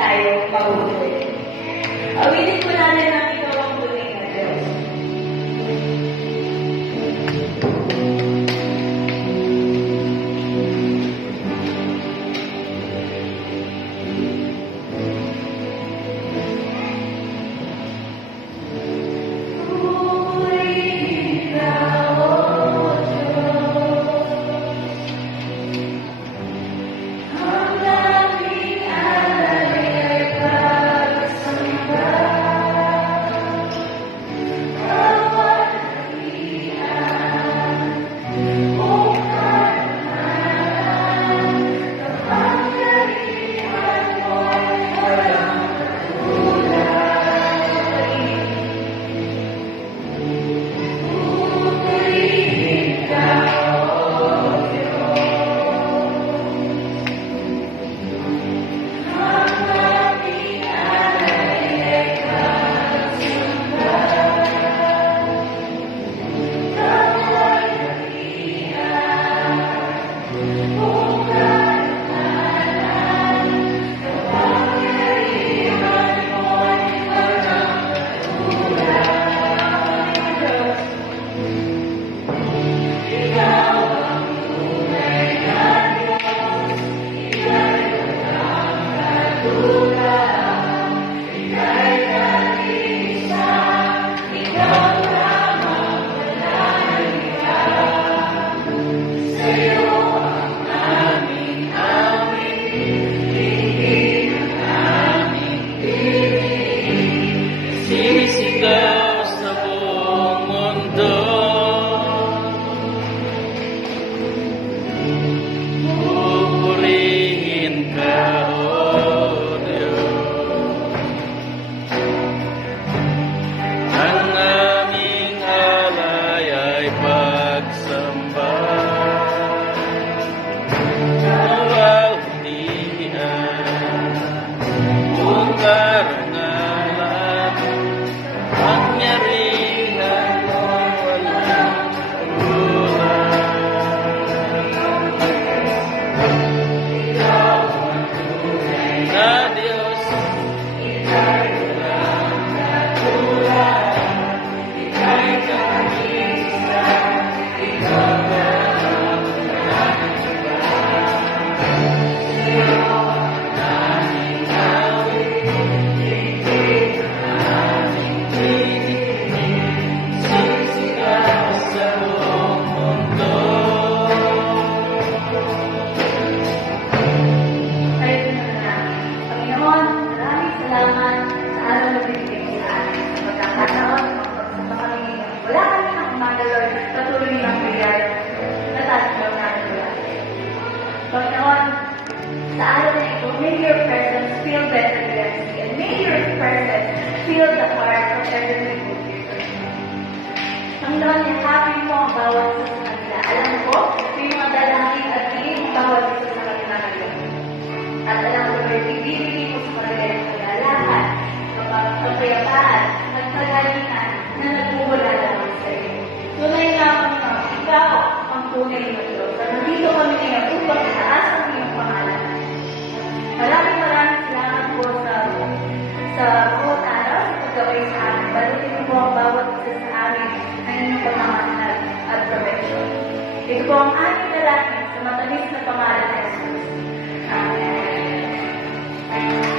tayo mabuhay. Awitin po natin ang ikaw ang tunay na Diyos. Sinisigaw sa buong mundo, pupurihin ka, O Diyos. Ang aming alay ay pagsamba, mawalhtian, kung karangalan, ang nyarihan mo walang Ikaw ang tunay na Diyos, ika'y walang katulad, ika'y kaisa, ikaw walang iba. Sa'yo ang aming awit, tingin ang aming sinisigaw sa buong mundo. Tayo na natin. Panginoon, maraming salamat sa araw na binigay sa amin. Sa pagkakataon, sa kami ngayon. Wala kami ng umaga, Lord. Patuloy ng prayer. Natatanggap namin wala. Panginoon, sa araw na ito, may your presence fill the emergency and may your presence fill the heart of every people here. Panginoon, yakapin mo ang bawat isa sa kanila. Alam ko, may mga dalangin at tingin ang bawat isa sa kanila ngayon. At alam ko, Lord, ibibigay mo sa kanila yung kagalahan, kapayapaan, at kagalingan na nagmumula lamang sa iyo. Tunay na, Panginoon, ikaw ang tunay na Diyos. At nandito kami ngayon upang itaas ang iyong pangalan. Maraming salamat po sa bawat araw sa paggaway sa amin. Balutin mo po ang bawat isa sa amin ng inyong pagmamahal at protection. Ito po ang aming dalangin sa matamis na pangalan ng Jesus.